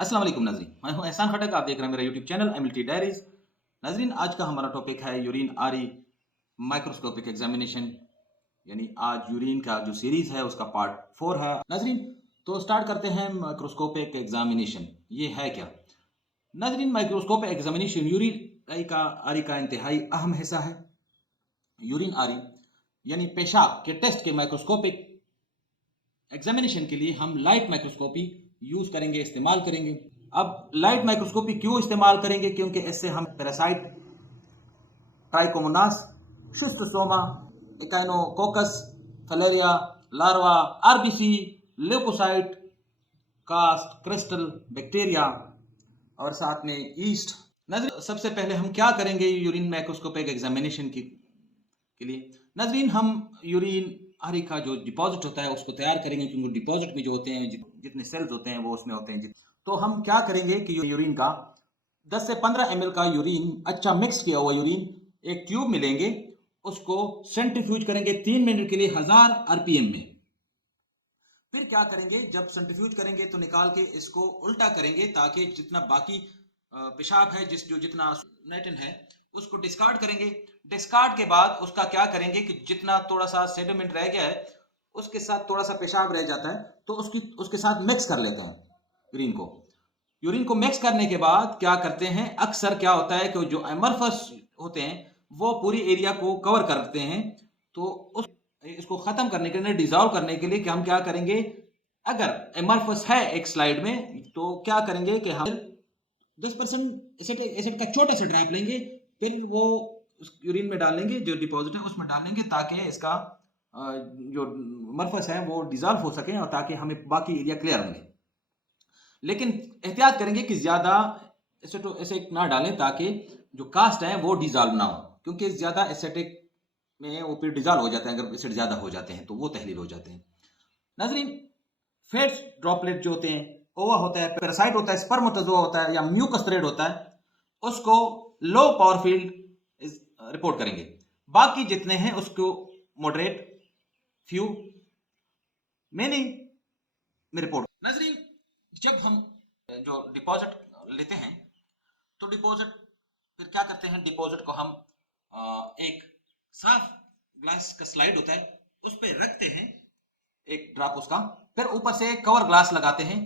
अस्सलाम वालेकुम नाज़रीन, मैं हूं एहसान खटक। आप देख रहे हैं मेरा यूट्यूब चैनल एमएलटी डायरीज। नाज़रीन, आज का हमारा टॉपिक है यूरिन आरी माइक्रोस्कोपिक एग्जामिनेशन, यानी आज यूरिन का जो सीरीज है उसका पार्ट 4 है। नाज़रीन, तो स्टार्ट करते हैं माइक्रोस्कोपिक एग्जामिनेशन। ये है क्या? नाज़रीन, माइक्रोस्कोपिक एग्जामिनेशन यूरिन का आरी का इंतहाई अहम हिस्सा है। यूरिन आरी यानी पेशाब के टेस्ट के माइक्रोस्कोपिक एग्जामिनेशन के लिए हम लाइट माइक्रोस्कोपी यूज करेंगे, इस्तेमाल करेंगे। अब लाइट माइक्रोस्कोपी क्यों इस्तेमाल करेंगे? क्योंकि इससे हम parasite, trichomonas, schistosoma, echinococcus, filaria, larva, RBC, leucocyte, cast, crystal, bacteria और साथ में ईस्ट। नजरीन, सबसे पहले हम क्या करेंगे यूरिन माइक्रोस्कोपिक एग्जामिनेशन के लिए? नजरीन, हम यूरिन आरी का जो डिपॉजिट होता है उसको तैयार करेंगे, क्योंकि डिपॉजिट में जो होते हैं, जितने सेल्स होते हैं वो उसमें होते हैं। तो हम क्या करेंगे कि यूरिन का 10 से 15 ml का यूरिन, अच्छा मिक्स किया हुआ यूरिन, एक ट्यूब में लेंगे, उसको सेंट्रीफ्यूज करेंगे 3 मिनट के लिए 1000 आरपीएम में। फिर क्या करेंगे, जब सेंट्रीफ्यूज करेंगे तो निकाल के इसको उल्टा करेंगे, ताकि जितना बाकी पेशाब है, जितना नाइट्रोजन है, उसको डिस्कार्ड करेंगे। डिस्कार्ड के बाद उसका क्या करेंगे कि जितना थोड़ा सा सेडिमेंट रह गया है उसके साथ थोड़ा सा पेशाब रह जाता है, तो उसके साथ मिक्स कर लेते हैं यूरिन को मिक्स करने के बाद क्या करते हैं, अक्सर क्या होता है कि जो एमरफस होते हैं वो पूरी एरिया को कवर करते हैं। तो इसको खत्म करने के लिए, डिजॉल्व करने के लिए हम क्या करेंगे, अगर एमरफस है एक स्लाइड में, तो क्या करेंगे कि हम 10% एसिड का छोटा सा ड्रॉप लेंगे, फिर वो उस यूरिन में डालेंगे, जो डिपॉजिट है उसमें डालेंगे, ताकि इसका जो मरफस है वो डिजॉल्व हो सके और ताकि हमें बाकी एरिया क्लियर मिले। लेकिन एहतियात करेंगे कि ज्यादा एसिड ना डालें, ताकि जो कास्ट है वो डिजॉल्व ना हो, क्योंकि ज्यादा एसिडिक में वो फिर डिजॉल्व हो जाते हैं। अगर एसिड ज्यादा हो जाते हैं तो वो तहलील हो जाते हैं। नाजरीन, फैट्स ड्रॉपलेट जो होते हैं, ओवा होता है, पैरासाइट होता है, स्पर्मेटोजोआ होता है या म्यूकस थ्रेड होता है, उसको लो पावर फील्ड रिपोर्ट करेंगे। बाकी जितने हैं उसको मॉडरेट, फ्यू, मेनी में रिपोर्ट। नाजरीन, जब हम जो डिपॉजिट लेते हैं तो डिपॉजिट फिर क्या करते हैं, डिपॉजिट को हम एक साफ ग्लास का स्लाइड होता है उस पर रखते हैं, एक ड्रॉप उसका, फिर ऊपर से कवर ग्लास लगाते हैं।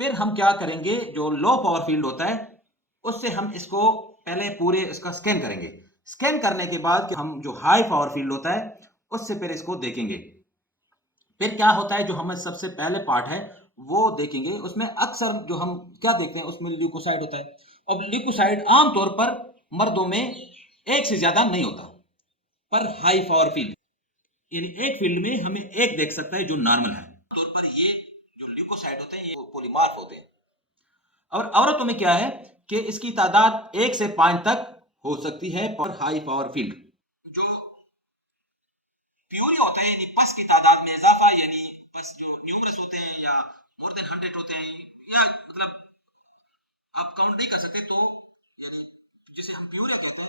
फिर हम क्या करेंगे, जो लो पावर फील्ड होता है उससे हम इसको पहले पूरे इसका स्कैन करेंगे। स्कैन करने के बाद कि हम जो हाई पावर फील्ड होता है उससे फिर इसको देखेंगे। फिर क्या होता है, जो हमें सबसे पहले पार्ट है वो देखेंगे। उसमें अक्सर जो हम क्या देखते हैं, उसमें ल्यूकोसाइड होता है। और ल्यूकोसाइड आमतौर पर मर्दों में एक से ज्यादा नहीं होता, पर हाई पावर फील्ड यानी एक फील्ड में हमें एक देख सकता है जो नॉर्मल है। तौर पर ये जो ल्यूकोसाइड होते हैं ये पॉलीमार्फ होते हैं। और औरतों में क्या है कि इसकी तादाद 1 से 5 तक हो सकती है पर हाई पावर फील्ड। जो प्यूरी होते हैं, यानी पस की तादाद में इजाफा, यानी पस जो न्यूमरस होते हैं या मोर देन 100 होते हैं, या मतलब आप काउंट नहीं कर सकते, तो यानी जिसे हम प्यूरी कहते हैं,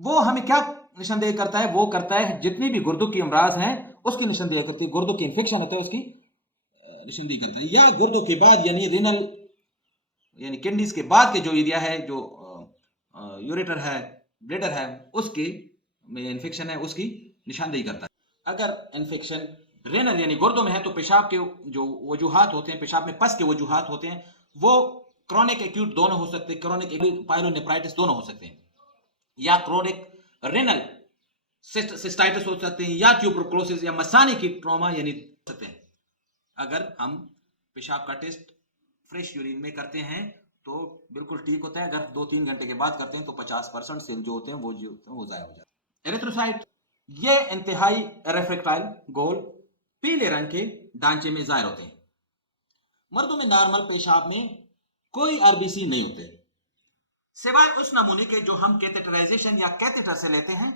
वो हमें क्या निशानदेही करता है? वो करता है जितनी भी गुर्दों की अमराज हैं उसकी निशानदेही करती है। गुर्दों की इंफेक्शन होता है उसकी निशानदेही करता है, या गुर्दों के बाद यानी रिनल यानी किडनीज के बाद के जो एरिया है, जो यूरेटर है, ब्लेडर है, उसके में इन्फेक्शन है उसकी निशानदेही करता है। अगर इन्फेक्शन रेनल यानी गुर्दों में है तो पेशाब के जो वजूहात होते हैं, पेशाब में पस के वजूहात होते हैं, वो क्रॉनिक एक्यूट दोनों हो सकते हैं, क्रॉनिक पायलोनेफ्राइटिस दोनों हो सकते हैं, या क्रोनिक रेनल सिस्टाइटिस हो सकते हैं, या ट्यूबरकुलोसिस या मसानी की ट्रॉमा यानी सकते हैं। अगर हम पेशाब का टेस्ट फ्रेश यूरिन में करते हैं तो बिल्कुल ठीक होता है। अगर 2-3 घंटे के बाद करते हैं तो 50% सेल जो होते हैं वो जाया हो जाता है। एरिथ्रोसाइट ये इंतहाई रेफ्रेक्टाइल गोल पीले रंग के ढांचे में जाहिर होते हैं। मर्दों में नॉर्मल पेशाब में कोई आरबीसी नहीं होते, सिवाय उस नमूने के जो हम कैथेटराइजेशन या कैथेटर से लेते हैं।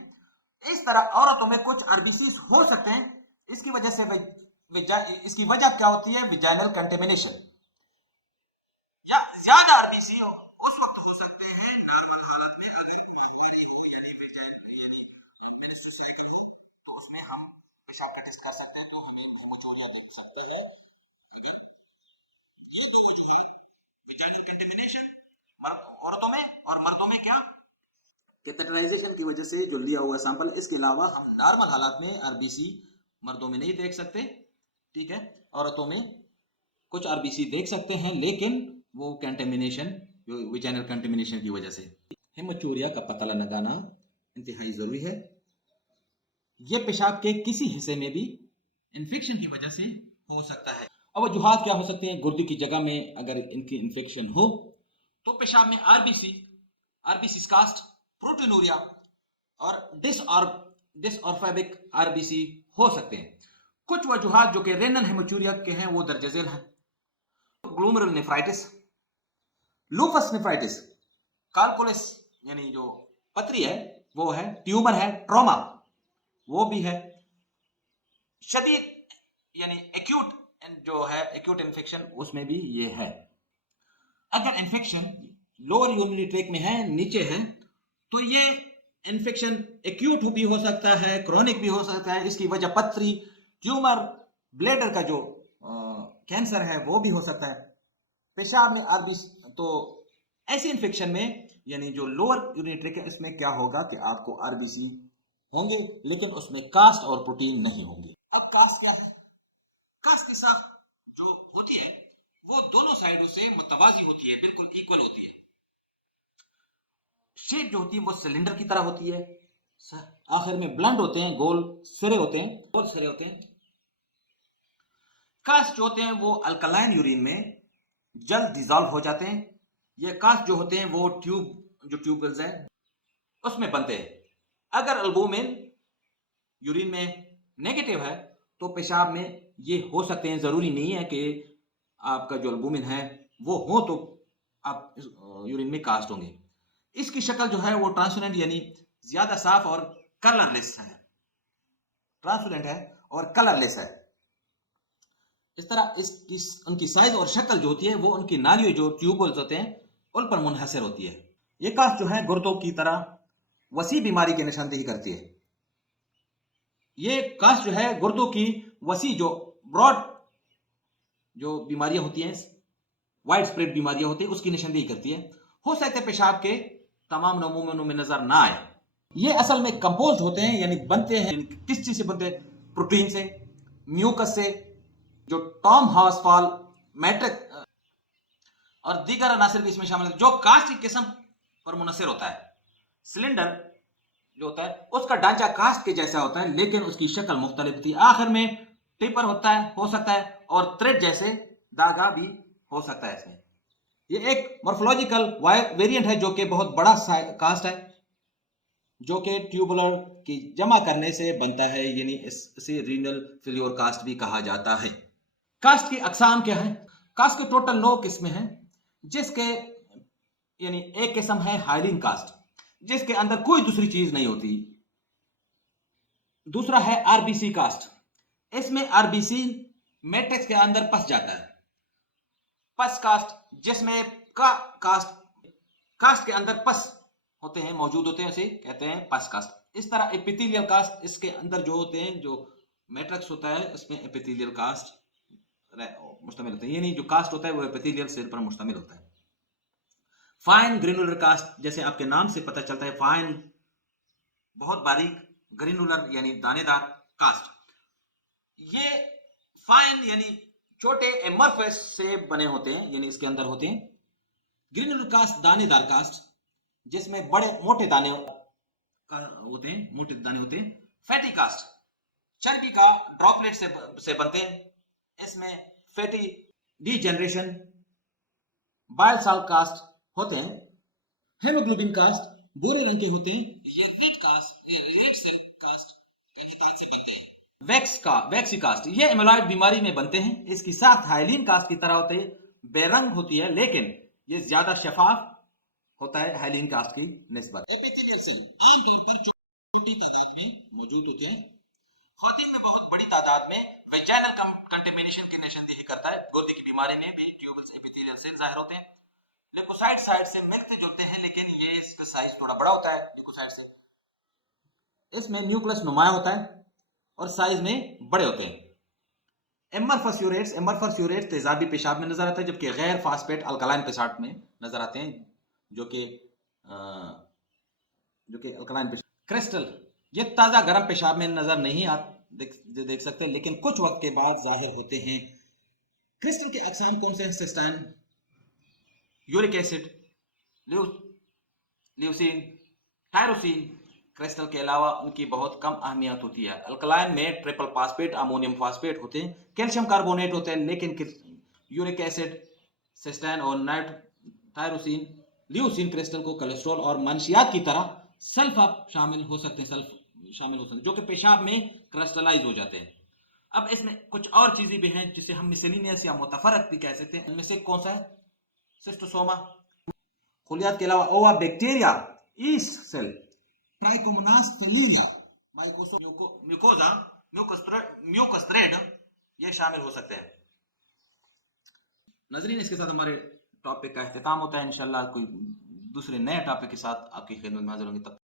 इस तरह औरतों में कुछ आरबीसी हो सकते हैं। इसकी वजह से इसकी वजह क्या होती है? विजाइनल कंटेमिनेशन, या ज्यादा आरबीसी उस वक्त हो सकते हैं नॉर्मल हालत में, अगर यानी मेंस्ट्रुअल साइकिल हो, तो उसमें हम पेशाब का टेस्ट कर सकते हैं, तो हमें हेमोचूरिया देख सकते हैं। स्टरलाइजेशन की वजह से जो लिया हुआ सैंपल, इसके अलावा हम नॉर्मल हालात में आरबीसी मर्दों में नहीं देख सकते, ठीक है। औरतों में कुछ आरबीसी देख सकते हैं, लेकिन वो कंटेमिनेशन, जो विजाइनल कंटेमिनेशन की वजह से। हेमाचूरिया का पता लगाना इंतहाई जरूरी है। ये पेशाब के किसी हिस्से में भी इन्फेक्शन की वजह से हो सकता है। अब वजूहात क्या हो सकते हैं? गुर्दे की जगह में अगर इनकी इन्फेक्शन हो तो पेशाब में आरबीसी कास्ट, प्रोटीनूरिया और डिसऑर्फेबिक आरबीसी हो सकते हैं। कुछ वजूहात जो कि रेनल हेमाचूरिया के हैं वो दर्ज झेल हैं। ग्लोमेरुलर नेफ्राइटिस, लूपस नेफ्राइटिस, कार्कुलिस यानी जो पथरी है वो है, ट्यूमर है, ट्रॉमा वो भी है, शदीद यानी एक्यूट जो है एक्यूट इन्फेक्शन उसमें भी ये है। अगर इन्फेक्शन लोअर यूरिनरी ट्रैक्ट में है, नीचे है, तो ये इन्फेक्शन एक्यूट भी हो सकता है, क्रॉनिक भी हो सकता है। इसकी वजह पथरी, ट्यूमर, ब्लैडर का जो कैंसर है वो भी हो सकता है। पेशाब में आरबीसी, तो ऐसे इन्फेक्शन में यानी जो लोअर यूरिनरी ट्रैक्ट है इसमें क्या होगा कि आपको आरबीसी होंगे, लेकिन उसमें कास्ट और प्रोटीन नहीं होंगे। अब कास्ट क्या है? कास्ट के साथ जो होती है वो दोनों साइडों से मुतवाजी होती है, बिल्कुल इक्वल होती है। शेप जो होती है वो सिलेंडर की तरह होती है, आखिर में ब्लंट होते हैं, गोल सिरे होते हैं। कास्ट जो होते हैं वो अल्कलाइन यूरिन में जल्द डिजॉल्व हो जाते हैं। ये कास्ट जो होते हैं वो ट्यूबल्स हैं उसमें बनते हैं। अगर एल्बुमिन यूरिन में नेगेटिव है तो पेशाब में ये हो सकते हैं। जरूरी नहीं है कि आपका जो एल्बुमिन है वो हो तो आप यूरिन में कास्ट होंगे। इसकी शक्ल जो है वो ट्रांसपेरेंट यानी ज्यादा साफ और कलरलेस है, ट्रांसपेरेंट है और कलरलेस है। इस तरह उनकी साइज और शक्ल जो होती है वो उनकी नालियों जो ट्यूबल्स होते हैं उन पर मुनहसर होती है। ये कास्ट जो है गुर्दों की तरह वसी बीमारी की निशानदेही करती है। ये कास्ट जो है गुर्दों की वसी जो ब्रॉड जो बीमारियां होती हैं, वाइड स्प्रेड बीमारियां होती है, उसकी निशानदेही करती है। हो सकता है पेशाब के तमाम नमूनों में नजर ना आए। ये असल में कंपोज होते हैं यानी बनते हैं, किस चीज से बनते हैं? प्रोटीन से, म्यूकस से, जो टॉम हाउसफॉल मैट्रिक और दीगर अनासर भी इसमें शामिल है, जो कास्ट की किस्म पर मुनसर होता है। सिलेंडर जो होता है उसका ढांचा कास्ट के जैसा होता है, लेकिन उसकी शक्ल मुख्तलिफ होती है। आखिर में टिपर हो सकता है और थ्रेड जैसे धागा भी हो सकता है इसमें। ये एक मॉर्फोलॉजिकल वेरिएंट है जो कि बहुत बड़ा कास्ट है, जो कि ट्यूबुलर की जमा करने से बनता है, यानी इसे रीनल फेल्योर कास्ट भी कहा जाता है। कास्ट की अकसाम क्या है? कास्ट के टोटल 9 किस्में हैं, जिसके यानी एक किस्म है हाइलीन कास्ट, जिसके अंदर कोई दूसरी चीज नहीं होती। दूसरा है आरबीसी कास्ट, इसमें आरबीसी मैट्रिक्स के अंदर पस जाता है। पस कास्ट, जिसमें कास्ट के अंदर पस होते हैं, मौजूद होते हैं, उसे कहते हैं पस कास्ट। इस तरह एपिथेलियल कास्ट, इसके अंदर जो होते हैं, जो मैट्रिक्स होता है उसमें एपिथेलियल कास्ट मुश्तमिल होता है, यानी जो कास्ट होता है वो एपिथेलियल सेल पर मुश्तमिल होता है। फाइन ग्रेनुलर कास्ट, जैसे आपके नाम से पता चलता है, फाइन बहुत बारीक, ग्रेनुलर यानी दानेदार कास्ट। ये फाइन यानी छोटे एमरफेस से बने होते हैं, यानी इसके अंदर होते हैं। ग्रेनुलर कास्ट दानेदार कास्ट, जिसमें बड़े मोटे दाने होते हैं। फैटी कास्ट चर्बी का ड्रॉपलेट से बनते हैं, इसमें fatty degeneration. Bile salt cast होते हैं। हेमोग्लोबिन कास्ट भूरे रंग के होते हैं। ये रेड सेल कास्ट के तार से बनते हैं। वैक्सी कास्ट ये एमिलॉइड बीमारी में बनते हैं। इसकी साख हाइलीन कास्ट की तरह होते हैं, बेरंग होती है, लेकिन ये ज्यादा शफाफ होता है हाइलीन कास्ट की निस्बत। एपिथेलियल सेल आमतौर पर छोटी तादाद में मौजूद होते हैं। ख्वातीन में बहुत बड़ी तादाद में वेजाइनल कंटेमिनेशन की निशानदेही करता है। गुर्दे की बीमारी में भी ट्यूबल्स एपिथेलियल सेल जाहिर होते हैं। लेकोसाइट साइड से मिलते जुलते हैं, लेकिन ये इसका साइज थोड़ा बड़ा होता है लेकोसाइट से। इसमें न्यूक्लियस नुमाया होता है और साइज में बड़े होते हैं। एमरफस यूरेट्स तेजाबी पेशाब में नजर आता है, जबकि गैर फास्फेट अल्कलाइन पेशाब में नजर आते हैं, जो कि जो कि अल्कलाइन पेशाब। क्रिस्टल, ये ताज़ा गर्म पेशाब में नजर नहीं देख सकते, लेकिन कुछ वक्त के बाद जाहिर होते हैं। क्रिस्टल के अक़साम कौन से हैं? Cysteine, uric acid, leucine, tyrosine. Crystal के अलावा उनकी बहुत कम अहमियत होती है। अल्कलाइन में ट्रिपल फास्फेट, अमोनियम फास्फेट होते हैं, कैल्शियम कार्बोनेट होते हैं, लेकिन यूरिक एसिड, सिस्टाइन और टायरोसिन, ल्यूसीन क्रिस्टल को कोलेस्ट्रॉल और मनशियात की तरह सल्फर शामिल हो सकते हैं, जो कि पेशाब में क्रिस्टलाइज हो जाते हैं। अब इसमें कुछ और चीजें भी हैं जिसे हम मिसेलिनियस या मुतफरक भी कह सकते हैं। उनमें से कौन सा है? सिस्टोसोमा, खुलियात के अलावा ova bacteria, yeast cell, trichomonas filaria, mucosa, mucus thread, ये शामिल हो सकते हैं। नजरीन, इसके साथ हमारे टॉपिक का इख्तिताम होता है। इंशाल्लाह कोई दूसरे नए टॉपिक के साथ आपकी खिदमत में हाजिर होंगे। तब